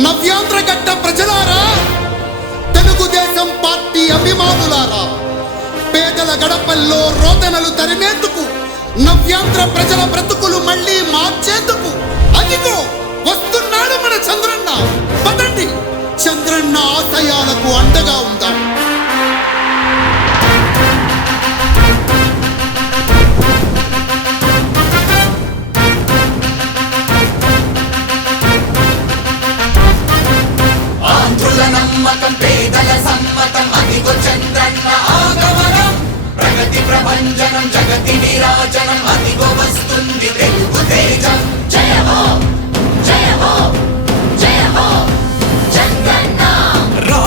నవ్యాంధ్ర గడ్డ ప్రజలారా, తెలుగుదేశం పార్టీ అభిమానులారా, పేదల గడపల్లో రోదనలు తరిమేందుకు, నవ్యాంధ్ర ప్రజల బ్రతుకులు మళ్ళీ మార్చేందుకు అదిగో వస్తున్నాడు మన చంద్రన్న. పదండి, చంద్రన్న ఆశయాలకు అండగా ఉందాం. నమ్మకం పేదల సమ్మతం అదిగో చంద్రన్న ఆగమనం. ప్రగతి ప్రభంజనం జగతి నీరాజనం అదిగో వస్తుంది తెలుగు తేజం. జయ హో జయ హో జయ హో చంద్రన్న. రా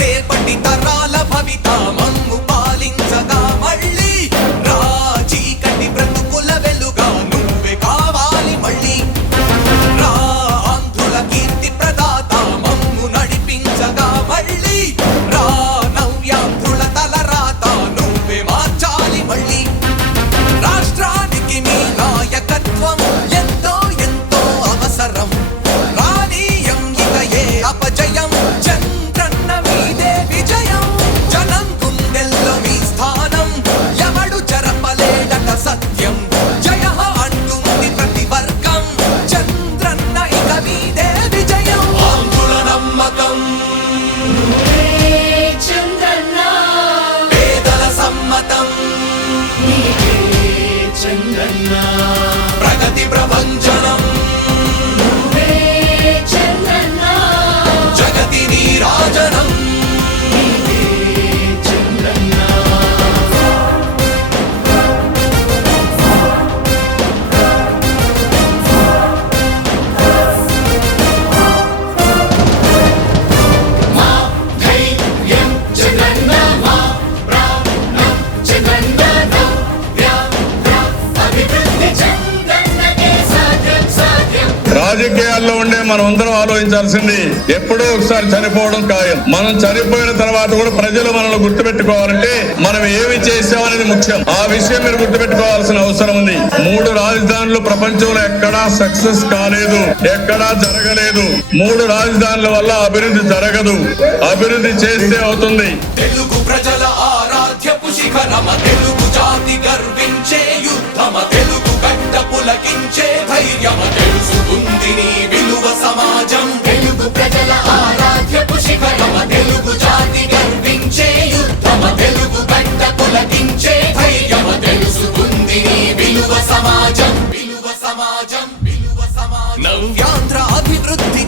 రేపటి తరాల భవిత మమ్ము పాలించగా మళ్ళీ. రా చీకటి బ్రతుకుల వెలుగా నువ్వే కావాలి మళ్ళీ. రా ఆంధ్రుల కీర్తి ప్రదాత మమ్ము నడిపించగా మళ్ళీ. రా నవ్యాంధ్రుల తలరాత నువ్వే మార్చాలి మళ్ళీ. రాష్ట్రానికి మీ నాయకత్వం ఎంతో ఎంతో అవసరం. రానీయం ఇక ఏ అపజయం, చంద్రన్న మీదే విజయం. జనం గుండెల్లో మీ స్థానం, ఎవడు జరపలేడట సత్యం. జయ అంటుంది ప్రతి వర్గం, చంద్రన్న ఇక మీదే విజయం. ఆంధ్రుల నమ్మకం చంద్రన్న, పేదల సమ్మతం చంద్రన్న, ప్రగతి ప్రభంజనం చంద్రన్న, జగతి నీరాజనం చంద్రన్న. మా ధైర్యం చంద్రన్న, మా ప్రాణం చంద్రన్న, అభివృద్ధి చంద్రన్నకే సాధ్యం సాధ్యం. రాజకీయాల్లో ఉండే మనం అందరం ఆలోచించాల్సింది, ఎప్పుడో ఒకసారి చనిపోవడం ఖాయం. మనం చనిపోయిన తర్వాత కూడా ప్రజలు మనల్ని గుర్తుపెట్టుకోవాలంటే మనం ఏమి చేసామనేది ముఖ్యం. ఆ విషయం మీరు గుర్తుపెట్టుకోవాల్సిన అవసరం ఉంది. 3 రాజధానులు ప్రపంచంలో ఎక్కడా సక్సెస్ కాలేదు, ఎక్కడా జరగలేదు. 3 రాజధానుల వల్ల అభివృద్ధి జరగదు. అభివృద్ధి చేస్తే అవుతుంది. తెలుగు ప్రజల ఆరాధ్యపు శిఖరమ, తెలుగు జాతి గర్వించే యుద్ధమ, తెలుగు గడ్డ పులకించే ధైర్యమ, తెలుసుకుంది నీ విలువ సమాజం. తెలుగు ప్రజల ఆరాధ్యపు శిఖరమ, తెలుగు జాతి గర్వించే యుద్ధమ, తెలుగు గడ్డ పులకించే ధైర్యమ, తెలుసుకుంది నీ విలువ సమాజం. విలువ సమాజం, విలువ సమాజం. నవ్యాంధ్ర అభివృద్ధి